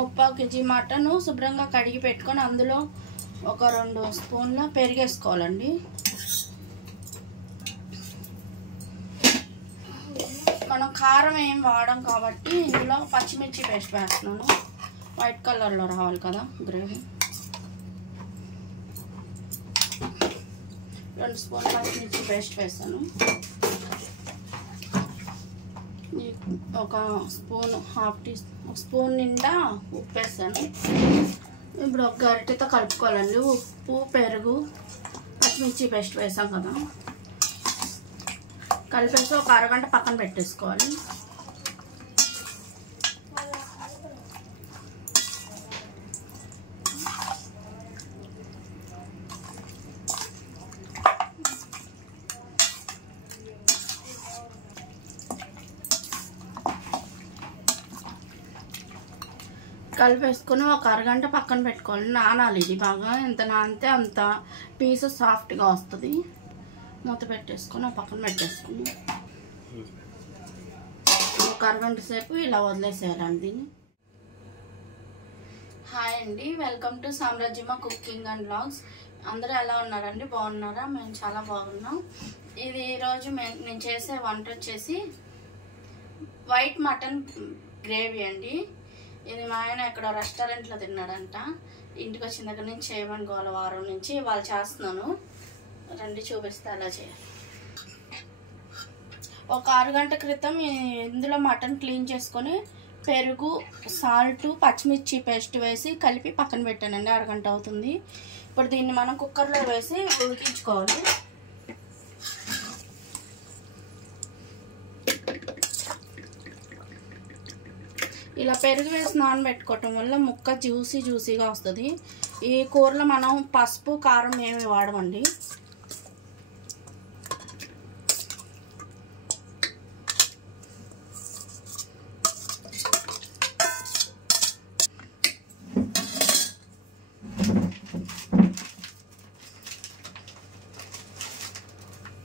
ముప్పావు KG mutton శుభ్రంగా కడిగి పెట్టుకొని అందులో ఒక 2 స్పూన్ల పెరిగేసుకోవాలండి. మనం కారం ఏం వాడం కాబట్టి ఇందులో పచ్చిమిర్చి పేస్ట్ వేస్తున్నాను. వైట్ కలర్లో రావాలి కదా గ్రేవీ. 2 స్పూన్ల పచ్చిమిర్చి పేస్ట్ వేస్తాను. ఒక స్పూన్ స్పూన్ నిండా ఉప్పు వేస్తాను. ఇప్పుడు ఒక గరిటెతో కలుపుకోవాలండి. ఉప్పు, పెరుగు, పచ్చిమిర్చి పేస్ట్ వేసాం కదా, కలిపేసి ఒక అరగంట పక్కన పెట్టేసుకోవాలి. కలిపేసుకొని ఒక అరగంట పక్కన పెట్టుకోవాలి. నానాలి. ఇది బాగా ఎంత నానితే అంత పీస్ సాఫ్ట్గా వస్తుంది. మూత పెట్టేసుకొని పక్కన పెట్టేసుకుని ఒక అరగంట సేపు ఇలా వదిలేసేయాలండి దీన్ని. హాయ్ అండి, welcome to Samrajyama cooking and vlogs. అందరూ ఎలా ఉన్నారండి? బాగున్నారా? మేము చాలా బాగున్నాం. ఇది ఈరోజు నేను చేసే వంట వచ్చేసి వైట్ మటన్ గ్రేవీ అండి. ఇది మా ఆయన ఇక్కడ రెస్టారెంట్లో తిన్నాడంట. ఇంటికి వచ్చిన దగ్గర నుంచి చేయమని గోల వారం నుంచి వాళ్ళు చేస్తున్నాను. రండి చూపిస్తే అలా చేయాలి. ఒక అరగంట క్రితం ఇందులో మటన్ క్లీన్ చేసుకొని పెరుగు, సాల్ట్, పచ్చిమిర్చి పేస్ట్ వేసి కలిపి పక్కన పెట్టానండి. అరగంట అవుతుంది. ఇప్పుడు దీన్ని మనం కుక్కర్లో వేసి ఉడికించుకోవాలి. ఇలా పెరుగు వేసి నానబెట్టుకోవటం వల్ల ముక్క జ్యూసీగా వస్తుంది. ఈ కూరలో మనం పసుపు, కారం ఏమి వాడమండి.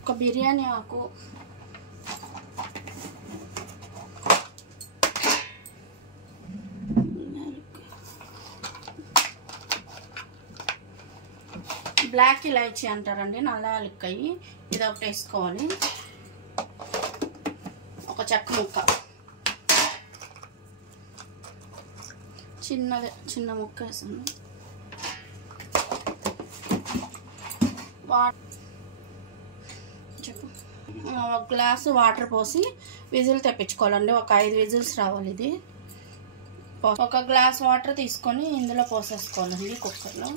ఒక బిర్యానీ ఆకు, బ్లాక్ ఇలాచీ అంటారండి, నల్ల యాలక్కాయ, ఇది ఒకటి వేసుకోవాలి. ఒక చెక్క ముక్క, చిన్న ముక్క వేసాను. ఒక గ్లాసు వాటర్ పోసి విజిల్ తెప్పించుకోవాలండి. ఒక 5 విజిల్స్ రావాలి. ఇది ఒక గ్లాస్ వాటర్ తీసుకొని ఇందులో పోసేసుకోవాలండి కుక్కర్లో.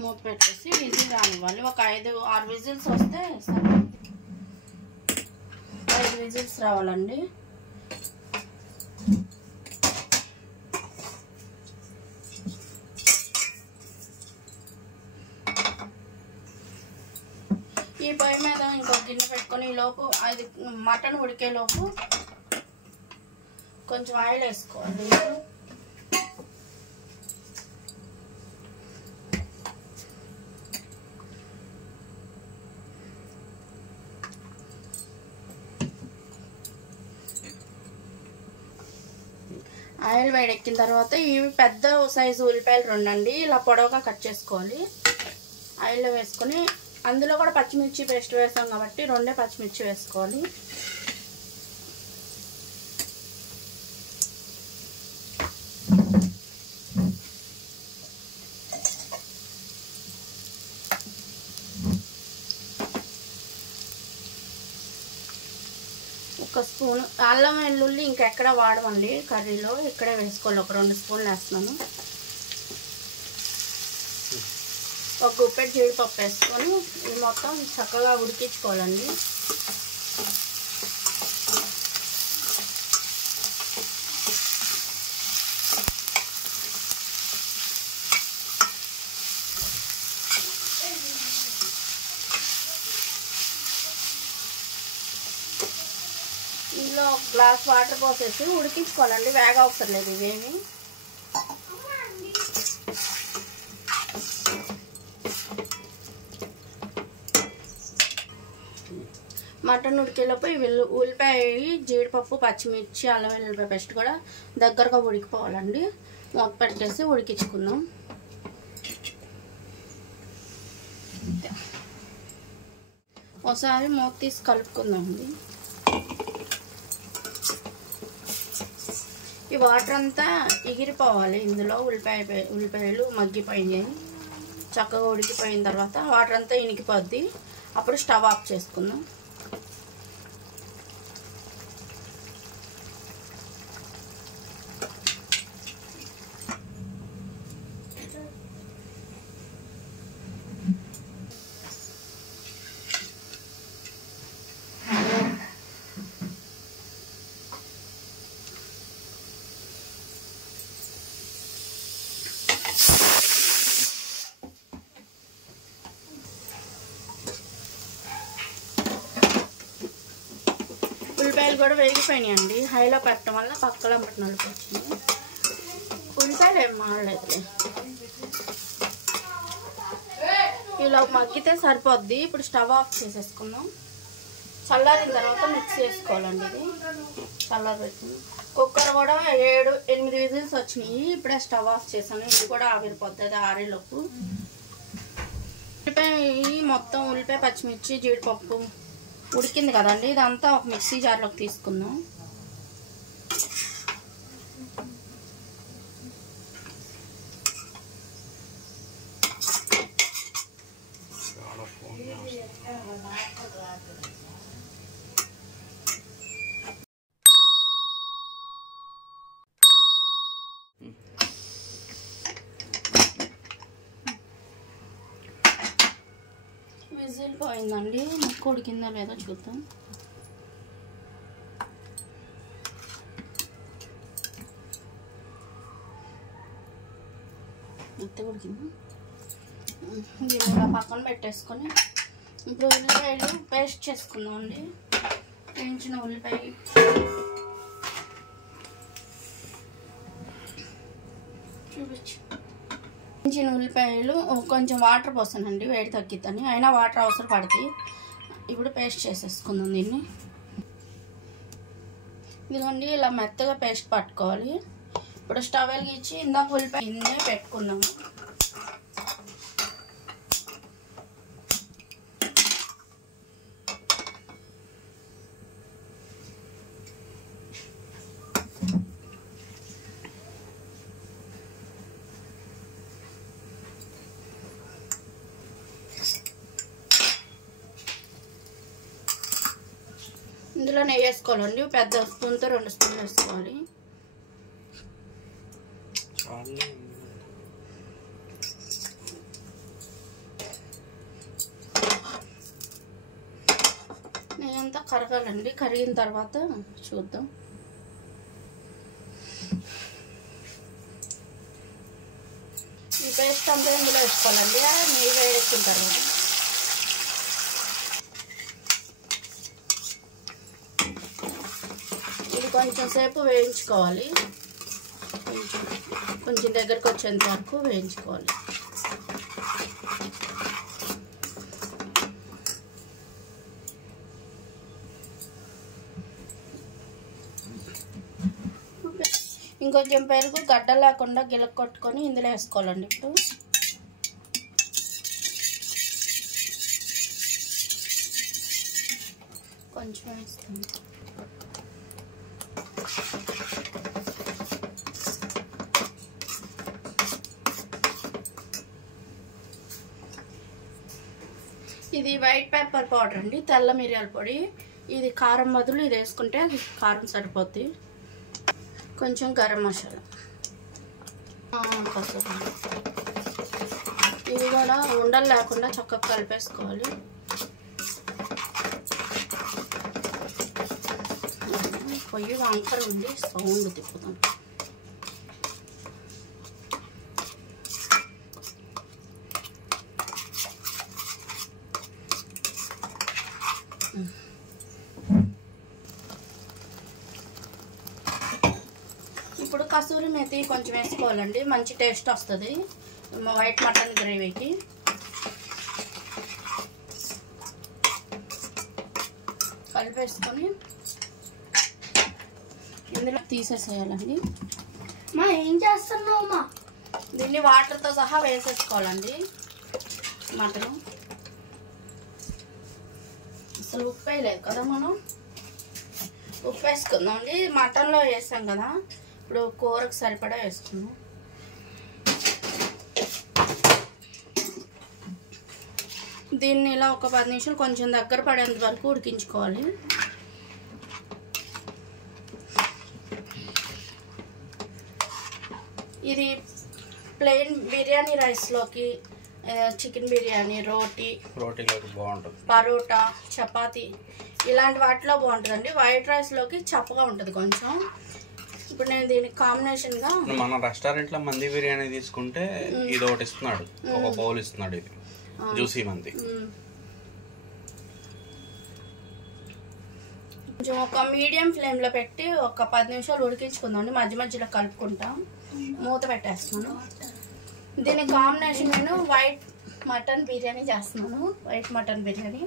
మూత పెట్టేసి విజిల్ రానివ్వాలి. ఒక 5-6 విజిల్స్ వస్తే సరే. 5 విజిల్స్ రావాలండి. ఈ పొయ్యి మీద ఇంకొక గిన్నె పెట్టుకొని ఈలోపు అది మటన్ ఉడికేలోపు కొంచెం ఆయిల్ వేసుకోవాలి. ఆయిల్ వేడెక్కిన తర్వాత ఇవి పెద్ద సైజు ఉల్లిపాయలు 2 అండి. ఇలా పొడవుగా కట్ చేసుకోవాలి. ఆయిల్లో వేసుకొని అందులో కూడా పచ్చిమిర్చి పేస్ట్ వేస్తాం కాబట్టి 2 పచ్చిమిర్చి వేసుకోవాలి. ఒక స్పూన్ అల్లం వెల్లుల్లి ఇంకెక్కడ వాడమండి కర్రీలో, ఇక్కడే వేసుకోవాలి. ఒక 2 స్పూన్లు వేస్తున్నాను. ఒక గుప్పెడు జీడిపప్పు వేసుకొని ఇది మొత్తం చక్కగా ఉడికించుకోవాలండి. ఇందులో ఒక గ్లాస్ వాటర్ పోసేసి ఉడికించుకోవాలండి. వేగ అవసరం లేదు ఇవేమి. మటన్ ఉడికేలోపు ఉల్లిపాయ, జీడిపప్పు, పచ్చిమిర్చి, అల్లం వెల్లుల్లిపాయ పేస్ట్ కూడా దగ్గరగా ఉడికిపోవాలండి. మూత పెట్టేసి ఉడికించుకుందాం. ఒకసారి మూత తీసి కలుపుకుందామండి. ఈ వాటర్ అంతా ఎగిరిపోవాలి. ఇందులో ఉల్లిపాయలు మగ్గిపోయినాయి, చక్కగా ఉడికిపోయిన తర్వాత వాటర్ అంతా ఇనికిపోద్ది. అప్పుడు స్టవ్ ఆఫ్ చేసుకుందాం. ఉల్లిపాయలు కూడా వేగిపోయినాయండి. హైలో పెట్టడం వల్ల పక్కలో పట్టిన వచ్చింది. ఉల్లిపాయలు ఏం మాడలేదు, ఇలా మగ్గితే సరిపోద్ది. ఇప్పుడు స్టవ్ ఆఫ్ చేసేసుకుందాం. చల్లారిన తర్వాత మిక్స్ చేసుకోవాలండి. ఇది చల్లారి కుక్కర్ కూడా 7-8 విజిల్స్ వచ్చినాయి. ఇప్పుడే స్టవ్ ఆఫ్ చేశాను. ఇది కూడా ఆవిరిపోద్ది ఆరేలోపు. మొత్తం ఉల్లిపాయ, పచ్చిమిర్చి, జీడిపప్పు ఉడికింది కదండి. ఇదంతా ఒక మిక్సీ జార్లోకి తీసుకుందాం. విజిల్ పోయిందండి. ముక్క ఉడికిందో లేదో చూద్దాం. మెత్త ఉడికింది. దీన్ని పక్కన పెట్టేసుకొని ఇప్పుడు ఉల్లిపాయలు పేస్ట్ చేసుకుందాం అండి. వేయించిన ఉల్లిపాయ, వేయించిన ఉల్లిపాయలు కొంచెం వాటర్ పోసానండి, వేడి తగ్గిద్దని. అయినా వాటర్ అవసరం పడుతుంది. ఇప్పుడు పేస్ట్ చేసేసుకుందాం దీన్ని. ఇదిగోండి, ఇలా మెత్తగా పేస్ట్ పట్టుకోవాలి. ఇప్పుడు స్టవ్ వెలిగించి ఇందాక ఉల్లిపాయ పెట్టుకుందాము. ఇందులో నెయ్యి వేసుకోవాలండి. పెద్ద స్పూన్తో 2 స్పూన్లు వేసుకోవాలి. నెయ్యి అంతా కరగాలండి. కరిగిన తర్వాత చూద్దాం. ఈ పేస్ట్ అంతా ఇందులో వేసుకోవాలండి. నెయ్యి వేడెక్కిన తర్వాత కొంచెం సేపు వేయించుకోవాలి. కొంచెం దగ్గరకు వచ్చేంత వరకు వేయించుకోవాలి. ఇంకొంచెం పెరుగు గడ్డ లేకుండా గిలక కొట్టుకొని ఇందులో వేసుకోవాలండి. ఇప్పుడు కొంచెం వేస్తాను. ఇది వైట్ పెప్పర్ పౌడర్ అండి, తెల్ల మిరియాల పొడి. ఇది కారం బదులు ఇది వేసుకుంటే కారం సరిపోద్ది. కొంచెం గరం మసాలా, ఇవి కూడా ఉండలు లేకుండా చక్కగా కలిపేసుకోవాలి. పొయ్యి వంకర ఉంది, సౌండ్ తిప్పుతాం. ఇప్పుడు కసూరి మేతి కొంచెం వేసుకోవాలండి, మంచి టేస్ట్ వస్తుంది వైట్ మటన్ గ్రేవీకి. కలిపేసుకొని ఇందులో తీసేసేయాలండి. మా ఏం చేస్తున్నావు మా? దీన్ని వాటర్తో సహా వేసేసుకోవాలండి మటను. అసలు ఉప్పు వేయలేదు కదా మనం. ఉప్పు వేసుకుందాం అండి. మటన్లో వేసాం కదా, ఇప్పుడు కూరకు సరిపడా వేసుకుందాం. దీన్ని ఇలా ఒక 10 నిమిషాలు కొంచెం దగ్గర పడేంత వరకు ఉడికించుకోవాలి. ఇది ప్లెయిన్ బిర్యానీ రైస్లోకి, చికెన్ బిర్యానీ, రోటీలోకి బాగుంటుంది, పరోటా, చపాతీ ఇలాంటి వాటిలో బాగుంటుందండి. వైట్ రైస్లోకి చప్పగా ఉంటుంది కొంచెం. ఇప్పుడు నేను దీనికి కాంబినేషన్గా మన రెస్టారెంట్లో మంది బిర్యానీ తీసుకుంటే ఇది ఒకటి ఇస్తున్నాడు, ఒక బౌల్ ఇస్తున్నాడు. ఇది జ్యూసీ మంది. కొంచెం ఒక మీడియం ఫ్లేమ్లో పెట్టి ఒక 10 నిమిషాలు ఉడికించుకుందాం. మధ్య మధ్యలో కలుపుకుంటాం. మూత పెట్టేస్తున్నాను. దీని కాంబినేషన్ నేను వైట్ మటన్ బిర్యానీ చేస్తున్నాను. వైట్ మటన్ బిర్యానీ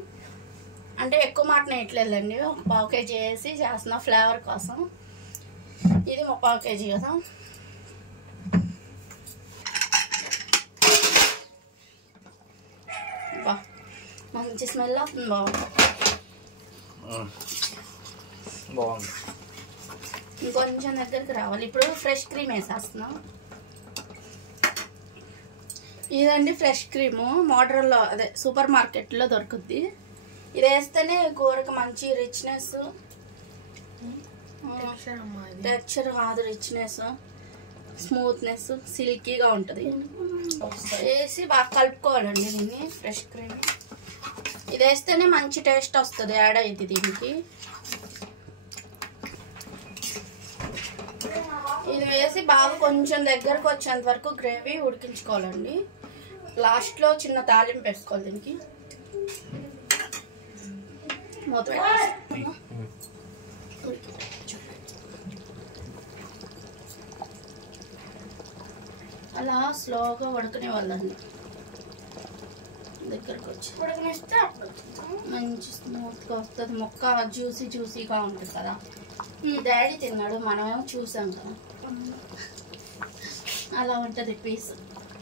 అంటే ఎక్కువ మటన్ వేయట్లేదండి, ఒక 1/4 kg వేసి చేస్తున్నా ఫ్లేవర్ కోసం. ఇది 1/4 kg కదా. మంచి స్మెల్ వస్తుంది. బాగుంది. ఇంకొంచెం దగ్గరికి రావాలి. ఇప్పుడు ఫ్రెష్ క్రీమ్ వేసేస్తున్నాం. ఇదండి ఫ్రెష్ క్రీము, మోడర్లో అదే సూపర్ మార్కెట్లో దొరుకుద్ది. ఇది వేస్తేనే కూరకు మంచి రిచ్నెస్, టెక్స్చర్ కాదు, రిచ్నెస్, స్మూత్నెస్, సిల్కీగా ఉంటుంది. వేసి బాగా కలుపుకోవాలండి దీన్ని. ఫ్రెష్ క్రీమ్ ఇది వేస్తేనే మంచి టేస్ట్ వస్తుంది, యాడ్ అయింది దీనికి. ఇది వేసి బాగా కొంచెం దగ్గరకు వచ్చేంత వరకు గ్రేవీ ఉడికించుకోవాలండి. లాస్ట్లో చిన్న తాలింపు వేసుకోవాలి దీనికి. మూత పెట్టేసి అలా స్లోగా ఉడకనే వాళ్ళండి. దగ్గరకు వచ్చి ఉడకనిస్తే మంచి స్మూత్గా వస్తుంది. ముక్క జ్యూసీగా ఉంటుంది కదా. డాడీ తిన్నాడు, మనమేమో చూసాం కదా. అలా ఉంటుంది పీస్.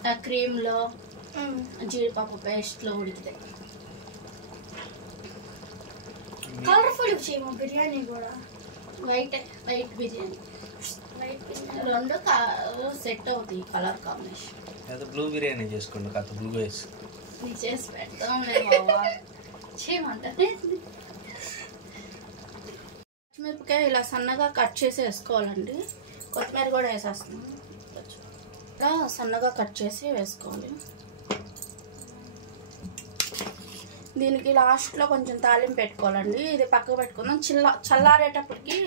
ఆ క్రీమ్లో, జీడిపప్పు పేస్ట్లో ఉడికితే కలర్ఫుల్ చేయము. బిర్యానీ కూడా వైట్ బిర్యానీ రెండు సెట్ అవుతాయి కలర్ కాంబినేషన్. బ్లూ బిర్యానీ చేసుకోండి, కాదు బ్లూ వేసి చేసి పెడతాం బాబా. చేయమంటే పచ్చిమిరపకాయ ఇలా సన్నగా కట్ చేసి వేసుకోవాలండి. కొత్తిమీర కూడా వేసేస్తున్నాం. ఇలా సన్నగా కట్ చేసి వేసుకోవాలి. దీనికి లాస్ట్లో కొంచెం తాలింపు పెట్టుకోవాలండి. ఇది పక్కకు పెట్టుకుందాం. చల్లారేటప్పటికి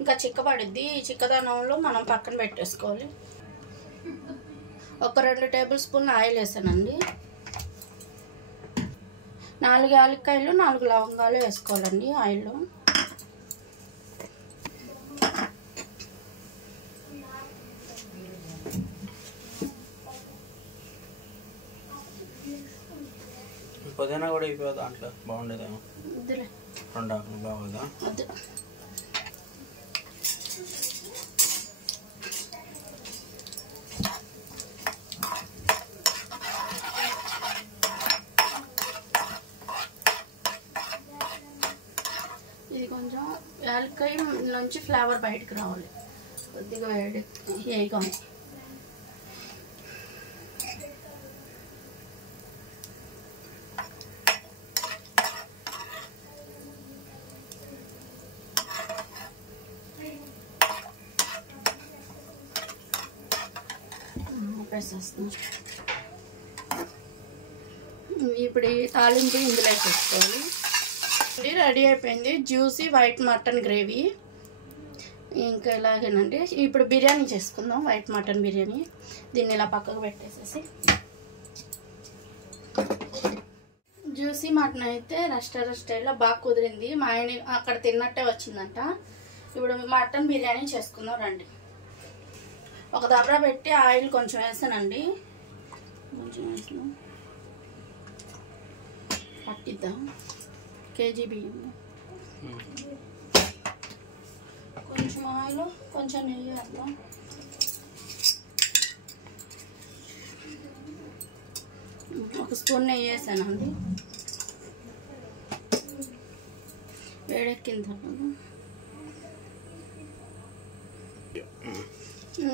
ఇంకా చిక్కబడిద్ది. ఈ చిక్కదనంలో మనం పక్కన పెట్టేసుకోవాలి. ఒక 2 టేబుల్ స్పూన్లు ఆయిల్ వేసానండి. 4 యాలక్కాయలు, 4 లవంగాలు వేసుకోవాలండి ఆయిల్లో. పుదీనా కూడా అయిపోయి దాంట్లో బాగుండేదేమో. 2 ఆకులు బాగుందా? ఇది కొంచెం యాలక్కాయ నుంచి ఫ్లేవర్ బయటకు రావాలి. కొద్దిగా వేడిగా వేసేస్తున్నాం. ఇప్పుడు ఈ తాలింపు ఇందులో వేసుకోవాలి. రెడీ అయిపోయింది జ్యూసీ వైట్ మటన్ గ్రేవీ. ఇంకా ఇలాగేనండి. ఇప్పుడు బిర్యానీ చేసుకుందాం, వైట్ మటన్ బిర్యానీ. దీన్ని ఇలా పక్కకు పెట్టేసేసి, జ్యూసీ మటన్ అయితే రెస్టారెంట్ స్టైల్లో బాగా కుదిరింది. మా ఆయన అక్కడ తిన్నట్టే వచ్చిందంట. ఇప్పుడు మటన్ బిర్యానీ చేసుకుందాం రండి. ఒక దబరా పెట్టి ఆయిల్ కొంచెం వేసానండి. కొంచెం వేసినాం, పట్టిద్దాం. కేజీ బియ్యం కొంచెం ఆయిల్, కొంచెం నెయ్యి వేద్దాం. ఒక స్పూన్ నెయ్యి వేసానండి. వేడెక్కిన తర్వాత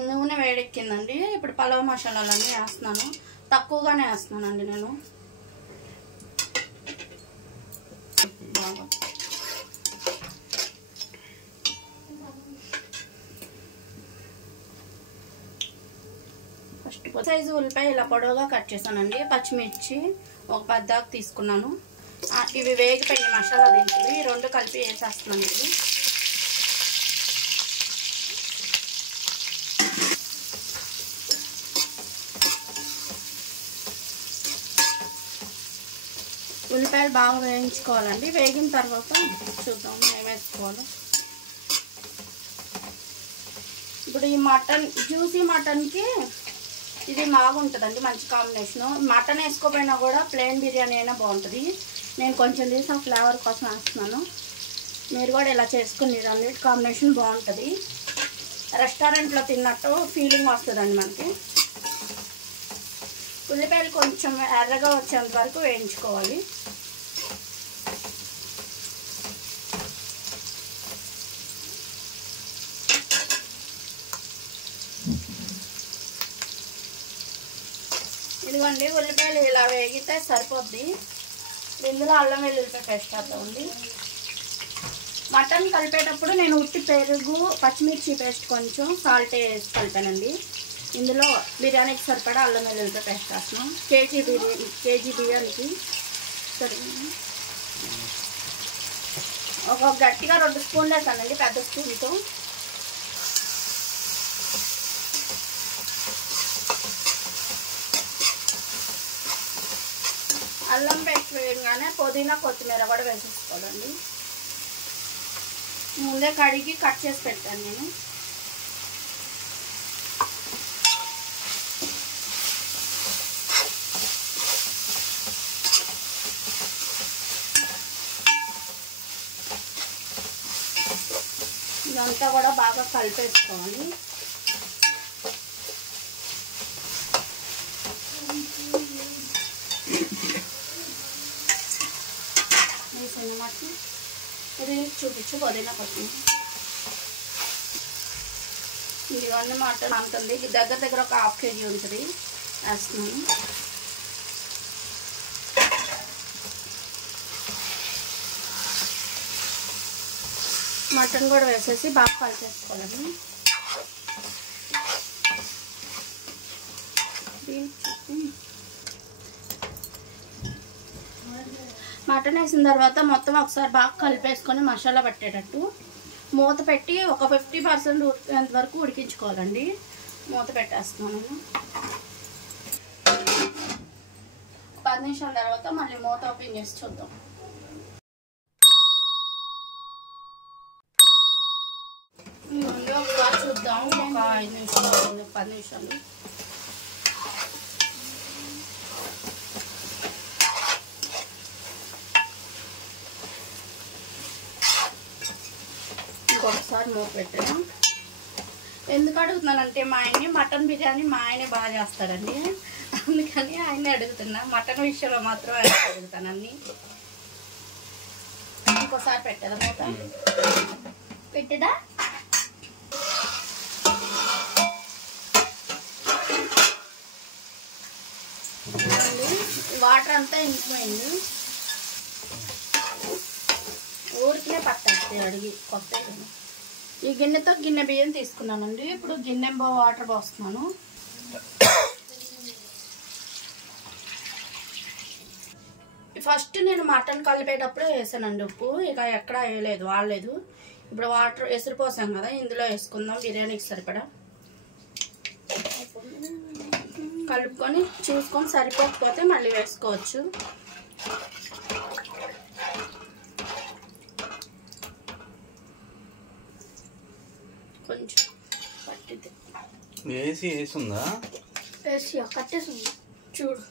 నూనె వేడెక్కిందండి. ఇప్పుడు పలావ్ మసాలాలన్నీ వేస్తున్నాను. తక్కువగానే వేస్తున్నానండి నేను. బాగా ఫస్ట్ సైజు ఉల్లిపాయ ఇలా పొడవుగా కట్ చేశానండి. పచ్చిమిర్చి ఒక 10 దాకా తీసుకున్నాను. ఇవి వేగిపోయిన మసాలా దినుసులు ఈ 2 కలిపి వేసేస్తున్నాను. ఇది ఉల్లిపాయలు బాగా వేయించుకోవాలండి. వేగిన తర్వాత చూద్దాం ఏం వేసుకోవాలో. ఇప్పుడు ఈ మటన్, జ్యూసీ మటన్కి ఇది బాగుంటుందండి, మంచి కాంబినేషను. మటన్ వేసుకోపోయినా కూడా ప్లెయిన్ బిర్యానీ అయినా బాగుంటుంది. నేను కొంచెం తీసి ఆ ఫ్లేవర్ కోసం వేస్తున్నాను. మీరు కూడా ఇలా చేసుకుని అన్నిటి కాంబినేషన్ బాగుంటుంది. రెస్టారెంట్లో తిన్నట్టు ఫీలింగ్ వస్తుందండి మనకి. ఉల్లిపాయలు కొంచెం ఎర్రగా వచ్చేంత వరకు వేయించుకోవాలి. ఇదిగోండి ఉల్లిపాయలు ఇలా వేగితే సరిపోద్ది. ఇందులో అల్లం వెల్లుల్లిపాయ పేస్ట్ వేద్దామండి. మటన్ కలిపేటప్పుడు నేను ఉట్టి పెరుగు, పచ్చిమిర్చి పేస్ట్, కొంచెం సాల్ట్ వేసి కలిపానండి. ఇందులో బిర్యానీకి సరిపడా అల్లం వెల్లుల్లిపాయ పేస్ట్ వేస్తున్నాం. కేజీ బిర్యానీకి సరే ఒక గట్టిగా 2 స్పూన్లు వేసానండి, పెద్ద స్పూన్తో. అల్లం పేస్ట్ వేయగానే పుదీనా, కొత్తిమీర కూడా వేసేసుకోవాలండి. ముందే కడిగి కట్ చేసి పెట్టాను నేను. ఇదంతా కూడా బాగా కలిపేసుకోవాలి. ఇది చూపించు పుదీనా కొత్తిమీర. ఇవన్నీ మటన్ ఉంటుంది, దగ్గర ఒక 1/2 కేజీ ఉంటుంది వేస్తున్నాను. మటన్ కూడా వేసేసి బాగా కలిపేసుకోవాలండి. మటన్ వేసిన తర్వాత మొత్తం ఒకసారి బాగా కలిపేసుకొని మసాలా పట్టేటట్టు మూత పెట్టి ఒక 50% ఉడికేంత వరకు ఉడికించుకోవాలండి. మూత పెట్టేస్తున్నాను. 10 నిమిషాల తర్వాత మళ్ళీ మూత ఓపెన్ చేసి చూద్దాం. ఒకసారి చూద్దాం. ఒక 5 నిమిషాలు, 10 నిమిషాలు. ఇంకొకసారి మూత పెట్టాను. ఎందుకు అడుగుతున్నానంటే మా ఆయన్ని మటన్ బిర్యానీ మా ఆయనే బాగా చేస్తారండి, అందుకని ఆయన్ని అడుగుతున్నా. మటన్ విషయంలో మాత్రం ఆయన అడుగుతాను అన్ని. ఇంకోసారి పెట్టదా మూత? పెట్టదా? వాటర్ అంతా ఇంకిపోయింది. ఊరికినే పట్టేస్తాయి అడిగి కొత్త. ఈ గిన్నెతో గిన్నె బియ్యం తీసుకున్నానండి. ఇప్పుడు గిన్నె వాటర్ పోస్తున్నాను. ఫస్ట్ నేను మటన్ కలిపేటప్పుడు వేసానండి ఉప్పు, ఇక ఎక్కడ వేయలేదు, వాడలేదు. ఇప్పుడు వాటర్ ఎసురు పోసాం కదా, ఇందులో వేసుకుందాం బిర్యానీకి సరిపడా. కలుపుకొని చూసుకొని సరిపోకపోతే మళ్ళీ వేసుకోవచ్చు. కొంచెం పట్టింది. వేసి వేసిందా? వేసి కట్టేసింది చూడు.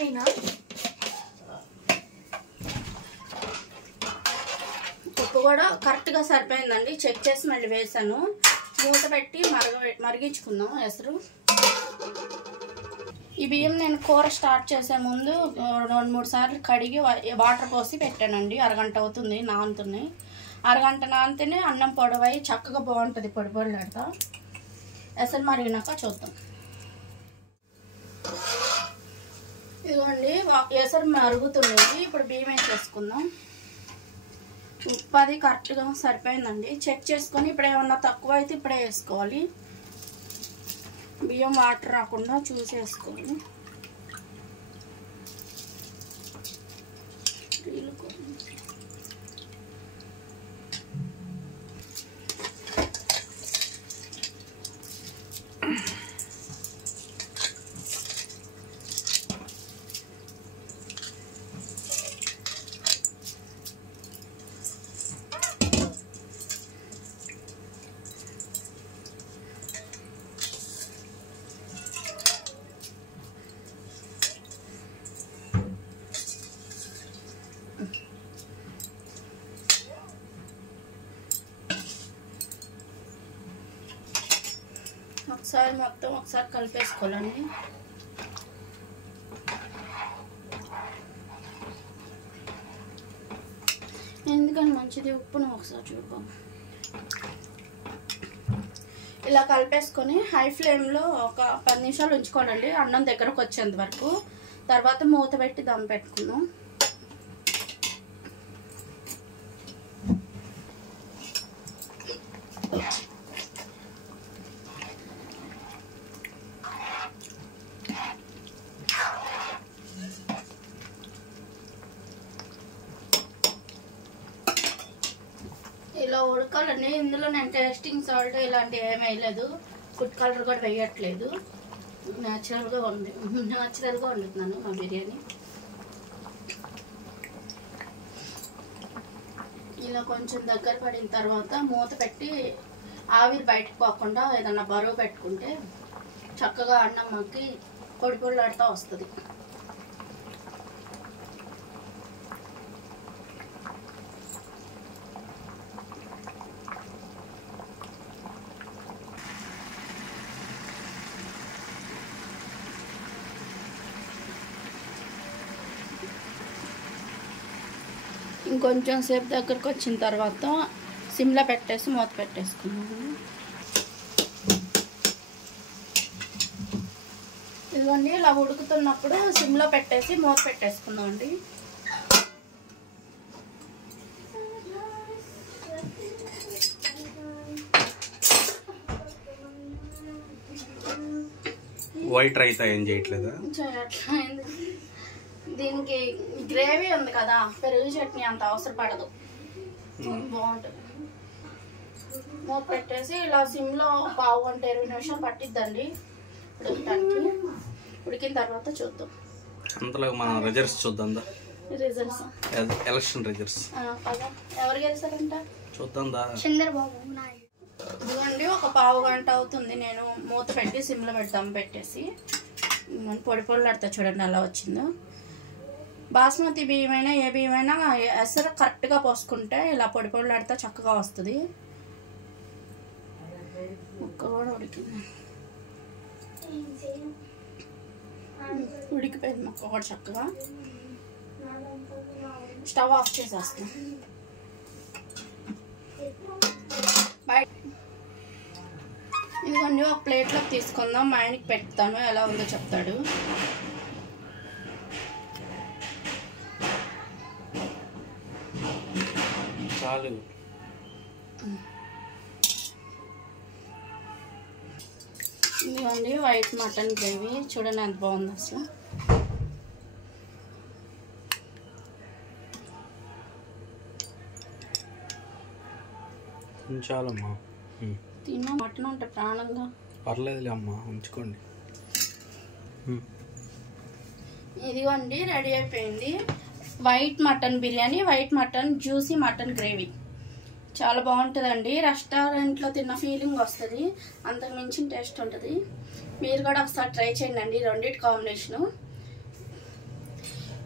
అయినా ఉప్పు కూడా కరెక్ట్గా సరిపోయిందండి. చెక్ చేసి మళ్ళీ వేసాను. మూత పెట్టి మరిగించుకుందాం ఎసరు. ఈ బియ్యం నేను కూర స్టార్ట్ చేసే ముందు 2-3 సార్లు కడిగి వాటర్ పోసి పెట్టానండి. అరగంట అవుతుంది నానుతున్నాయి. అరగంట నానితేనే అన్నం పొడవై చక్కగా బాగుంటుంది. పొడి పొడిలాడతా ఎసరు మరిగినాక చూద్దాం. ఇదిగోండి ఎసరు మరుగుతున్నాయి. ఇప్పుడు బియ్యం వేసేసుకుందాం. ఉప్పు అది కరెక్ట్గా సరిపోయిందండి. చెక్ చేసుకొని ఇప్పుడు ఏమన్నా తక్కువ అయితే ఇప్పుడే వేసుకోవాలి. బియ్యం వాటర్ రాకుండా చూసేసుకోవాలి. ఒకసారి మొత్తం ఒకసారి కలిపేసుకోవాలండి. ఎందుకని మంచిది ఉప్పును ఒకసారి చూద్దాం. ఇలా కలిపేసుకొని హై ఫ్లేమ్లో ఒక 10 నిమిషాలు ఉంచుకోవాలండి అన్నం దగ్గరకు వచ్చేంత వరకు. తర్వాత మూత పెట్టి దమ్ పెట్టుకుందాం. ఇలా ఉడకాలండి. ఇందులో నేను టేస్టింగ్ సాల్ట్ ఇలాంటివి ఏమీ వేయలేదు. ఫుడ్ కలర్ కూడా వేయట్లేదు. న్యాచురల్గా వండుతున్నాను మా బిర్యానీ. ఇలా కొంచెం దగ్గర పడిన తర్వాత మూత పెట్టి ఆవిరి బయటకు పోకుండా ఏదన్నా బరువు పెట్టుకుంటే చక్కగా అన్నం మగ్గి పొడి పొడిలాడుతూ వస్తుంది. ఇంకొంచెం సేపు దగ్గరకు వచ్చిన తర్వాత సిమ్లో పెట్టేసి మూత పెట్టేసుకున్నాము. ఇదిగోండి ఇలా ఉడుకుతున్నప్పుడు సిమ్లో పెట్టేసి మూత పెట్టేసుకుందాం అండి. వైట్ రైతా ఏం చేయట్లేదా? దీనికి గ్రేవీ ఉంది కదా, పెరుగు చట్నీ అంత అవసరం పడదు. బాగుంటుంది. మూత పెట్టేసి ఇలా సిమ్లో 15-20 నిమిషాలు పట్టిద్దండి ఉడకటానికి. ఉడికిన తర్వాత చూద్దాం. అంతలో మన రిజల్ట్స్ చూద్దాం. రిజల్ట్స్ ఎలక్షన్ రిజల్ట్స్ ఎవరు గెలిచారంట చూద్దాం. చంద్రబాబు నాయుడు. ఇదిగోండి ఒక 1/2 గంట అవుతుంది నేను మూత పెట్టి సిమ్లో పెడతాం పెట్టేసి. పొడి పొడిలాడుతా చూడండి అలా వచ్చిందో. బాస్మతి బియ్యమైనా ఏ బియ్యమైనా ఎసరు కరెక్ట్గా పోసుకుంటే ఇలా పొడి పొడిలాడితే చక్కగా వస్తుంది. ముక్క కూడా ఉడికింది, ఉడికిపోయింది ముక్క కూడా చక్కగా. స్టవ్ ఆఫ్ చేసేస్తాం. ఇదిగోండి ఒక ప్లేట్లోకి తీసుకుందాం. మా ఆయనకి పెడతాను, ఎలా ఉందో చెప్తాడు. చాలు. ఇదిగోండి వైట్ మటన్ గ్రేవీ చూడండి ఎంత బాగుంది అసలు. చాలమ్మా. తిన్నా మటన్ ఉంటే ప్రాణంగా. పర్లేదులే అమ్మా, ఉంచుకోండి. ఇదిగోండి రెడీ అయిపోయింది white mutton biryani, white mutton juicy mutton gravy. చాలా బాగుంటుందండి. రెస్టారెంట్లో తిన్న ఫీలింగ్ వస్తుంది, అంతకు మించిన టేస్ట్ ఉంటుంది. మీరు కూడా ఒకసారి ట్రై చేయండి. రెండింటి కాంబినేషను.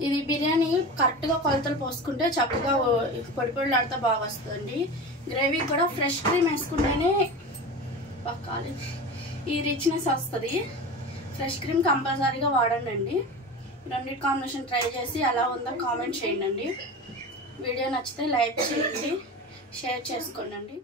ఇది బిర్యానీ కరెక్ట్గా కొలతలు పోసుకుంటే చక్కగా పొడి పొడిలాడితే బాగా వస్తుందండి. గ్రేవీ కూడా ఫ్రెష్ క్రీమ్ వేసుకుంటేనే పక్కాలి ఈ రిచ్నెస్ వస్తుంది. ఫ్రెష్ క్రీమ్ కంపల్సరీగా వాడండి. రెండింటి కాంబినేషన్ ట్రై చేసి ఎలా ఉందో కామెంట్ చేయండి. వీడియో నచ్చితే లైక్ చేయండి, షేర్ చేసుకోండి.